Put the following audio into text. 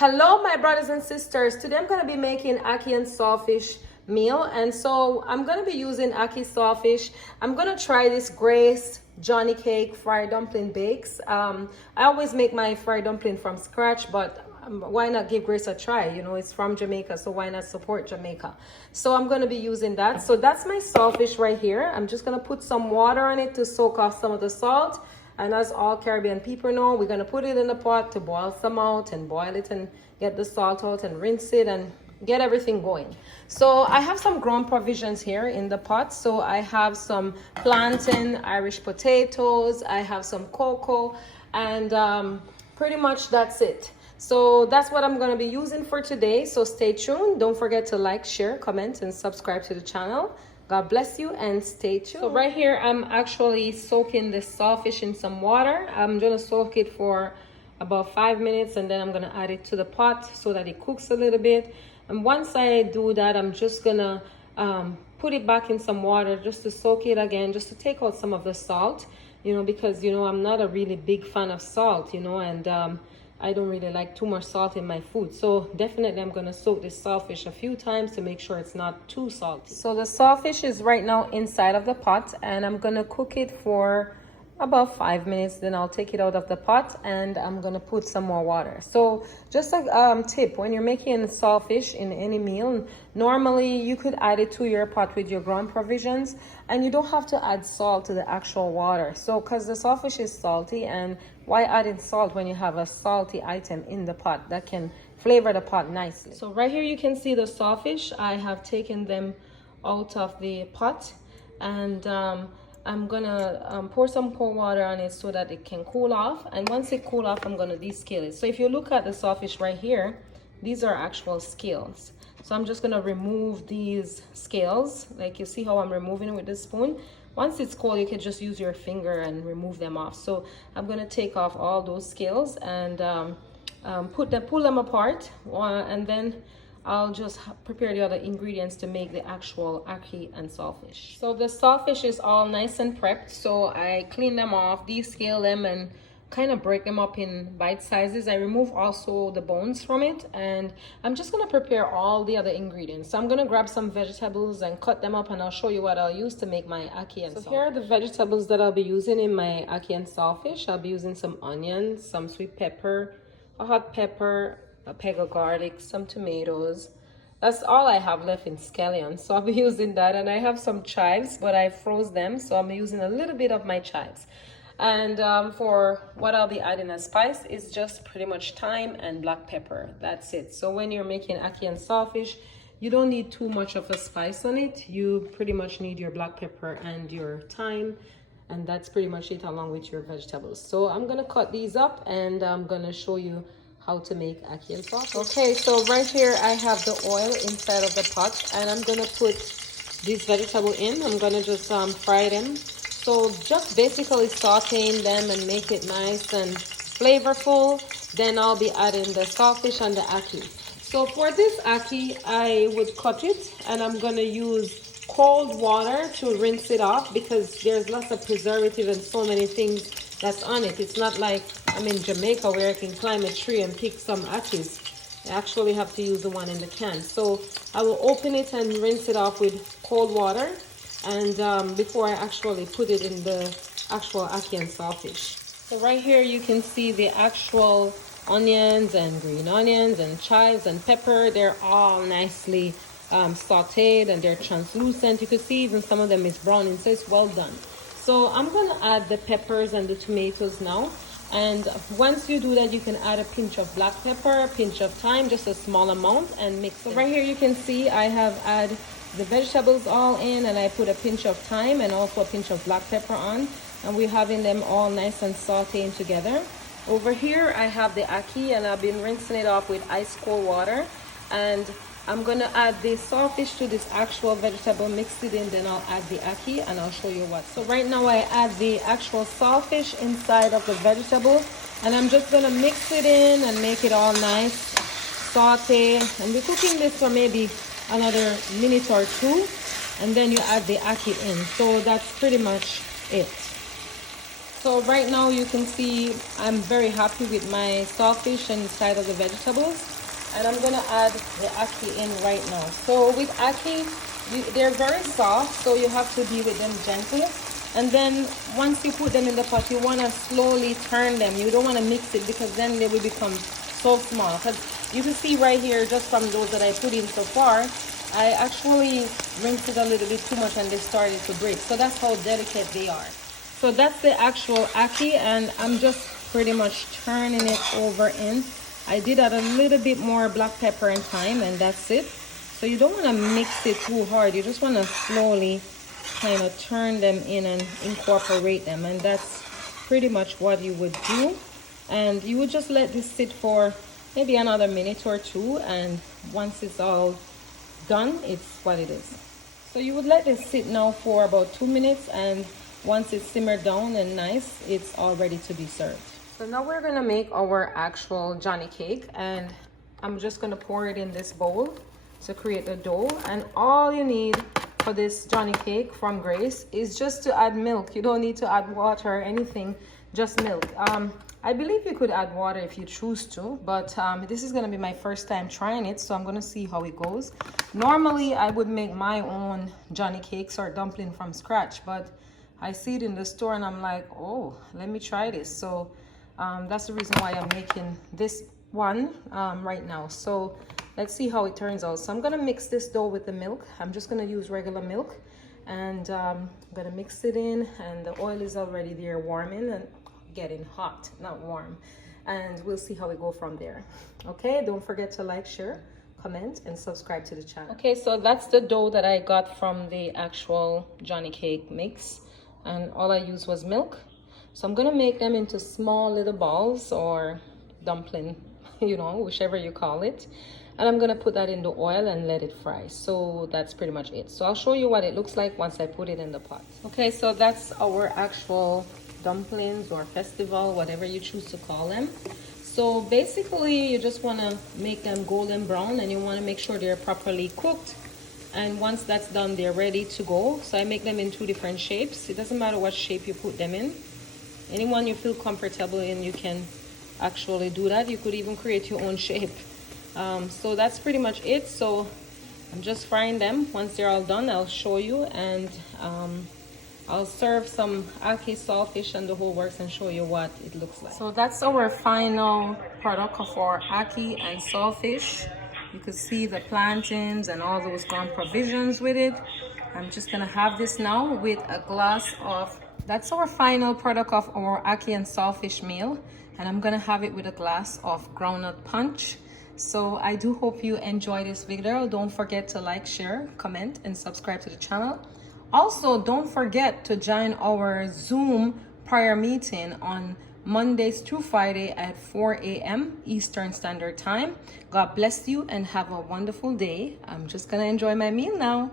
Hello my brothers and sisters. Today I'm going to be making ackee and saltfish meal, and so I'm going to be using ackee saltfish. I'm going to try this Grace Johnny Cake fried dumpling bakes. I always make my fried dumpling from scratch, but why not give Grace a try? You know, it's from Jamaica, so why not support Jamaica? So I'm going to be using that. So that's my saltfish right here. I'm just going to put some water on it to soak off some of the salt. And as all Caribbean people know, we're going to put it in the pot to boil some out and boil it and get the salt out and rinse it and get everything going. So I have some ground provisions here in the pot. So I have some plantain, Irish potatoes, I have some cocoa, and pretty much that's it. So that's what I'm going to be using for today. So stay tuned. Don't forget to like, share, comment, and subscribe to the channel. God bless you and stay tuned. So right here, I'm actually soaking this saltfish in some water. I'm gonna soak it for about 5 minutes, and then I'm gonna add it to the pot so that it cooks a little bit. And once I do that, I'm just gonna put it back in some water just to soak it again, just to take out some of the salt, you know, because, you know, I'm not a really big fan of salt, you know, and I don't really like too much salt in my food. So definitely I'm gonna soak this saltfish a few times to make sure it's not too salty. So the saltfish is right now inside of the pot, and I'm gonna cook it for about 5 minutes. Then I'll take it out of the pot and I'm gonna put some more water. So just a tip, when you're making saltfish in any meal, normally you could add it to your pot with your ground provisions, and you don't have to add salt to the actual water. So because the saltfish is salty, and why add in salt when you have a salty item in the pot that can flavor the pot nicely? So right here you can see the saltfish. I have taken them out of the pot, and I'm gonna pour some cold water on it so that it can cool off. And once it cool off, I'm gonna descale it. So if you look at the saltfish right here, these are actual scales. So I'm just gonna remove these scales. Like, you see how I'm removing it with the spoon? Once it's cold, you can just use your finger and remove them off. So I'm gonna take off all those scales and pull them apart, and then I'll just prepare the other ingredients to make the actual ackee and saltfish. So the saltfish is all nice and prepped. So I clean them off, descale them, and kind of break them up in bite sizes. I remove also the bones from it, and I'm just gonna prepare all the other ingredients. So I'm gonna grab some vegetables and cut them up, and I'll show you what I'll use to make my ackee and saltfish. So here are the vegetables that I'll be using in my ackee and saltfish. I'll be using some onions, some sweet pepper, a hot pepper, a peg of garlic, some tomatoes. That's all I have left in scallions, so I'll be using that. And I have some chives, but I froze them, so I'm using a little bit of my chives. And for what I'll be adding as spice is just pretty much thyme and black pepper. That's it. So when you're making ackee and saltfish, you don't need too much of a spice on it. You pretty much need your black pepper and your thyme, and that's pretty much it, along with your vegetables. So I'm gonna cut these up, and I'm gonna show you how to make ackee and saltfish. Okay, so right here I have the oil inside of the pot, and I'm gonna put these vegetables in. I'm gonna just fry them. So just basically sauteing them and make it nice and flavorful. Then I'll be adding the saltfish and the ackee. So for this ackee, I would cut it, and I'm gonna use cold water to rinse it off, because there's lots of preservative and so many things that's on it. It's not like I'm in Jamaica where I can climb a tree and pick some ackees. I actually have to use the one in the can. So I will open it and rinse it off with cold water, and before I actually put it in the actual ackee and saltfish. So right here you can see the actual onions and green onions and chives and pepper. They're all nicely sauteed, and they're translucent. You can see even some of them is browning, so it's well done. So I'm gonna add the peppers and the tomatoes now. And once you do that, you can add a pinch of black pepper, a pinch of thyme, just a small amount, and mix it. So right here you can see I have added the vegetables all in, and I put a pinch of thyme and also a pinch of black pepper on, and we're having them all nice and sauteing together. Over here I have the ackee, and I've been rinsing it off with ice cold water, and I'm gonna add the saltfish to this actual vegetable, mix it in, then I'll add the ackee, and I'll show you what. So right now I add the actual saltfish inside of the vegetable, and I'm just gonna mix it in and make it all nice, saute, and we're cooking this for maybe another minute or two, and then you add the ackee in. So that's pretty much it. So right now you can see I'm very happy with my saltfish and inside of the vegetables. And I'm gonna add the ackee in right now. So with ackee, they're very soft, so you have to be with them gently. And then once you put them in the pot, you wanna slowly turn them. You don't wanna mix it because then they will become so small. Because you can see right here, just from those that I put in so far, I actually rinsed it a little bit too much and they started to break. So that's how delicate they are. So that's the actual ackee, and I'm just pretty much turning it over in. I did add a little bit more black pepper and thyme, and that's it. So you don't want to mix it too hard. You just want to slowly kind of turn them in and incorporate them, and that's pretty much what you would do. And you would just let this sit for maybe another minute or two, and once it's all done, it's what it is. So you would let this sit now for about 2 minutes, and once it's simmered down and nice, it's all ready to be served. So now we're gonna make our actual Johnny cake, and I'm just gonna pour it in this bowl to create the dough. And all you need for this Johnny cake from Grace is just to add milk. You don't need to add water or anything, just milk. I believe you could add water if you choose to, but this is gonna be my first time trying it, so I'm gonna see how it goes. Normally I would make my own Johnny cakes or dumpling from scratch, but I see it in the store and I'm like, oh, let me try this. So that's the reason why I'm making this one right now. So let's see how it turns out. So I'm gonna mix this dough with the milk. I'm just gonna use regular milk, and I'm gonna mix it in, and the oil is already there warming and getting hot, not warm. And we'll see how we go from there. Okay, don't forget to like, share, comment, and subscribe to the channel. Okay, so that's the dough that I got from the actual Johnny cake mix, and all I used was milk. So I'm gonna make them into small little balls or dumpling, you know, whichever you call it. And I'm gonna put that in the oil and let it fry. So that's pretty much it. So I'll show you what it looks like once I put it in the pot. Okay, so that's our actual dumplings or festival, whatever you choose to call them. So basically you just want to make them golden brown, and you want to make sure they're properly cooked. And once that's done, they're ready to go. So I make them in 2 different shapes. It doesn't matter what shape you put them in. Anyone you feel comfortable in, you can actually do that. You could even create your own shape. So that's pretty much it. So I'm just frying them. Once they're all done, I'll show you, and I'll serve some ackee saltfish and the whole works and show you what it looks like. So that's our final product of our ackee and saltfish. You can see the plantains and all those ground provisions with it. I'm just gonna have this now with a glass of, that's our final product of our ackee and saltfish meal. And I'm gonna have it with a glass of groundnut punch. So I do hope you enjoy this video. Don't forget to like, share, comment, and subscribe to the channel. Also, don't forget to join our Zoom prayer meeting on Mondays through Friday at 4 a.m. Eastern Standard Time. God bless you and have a wonderful day. I'm just gonna enjoy my meal now.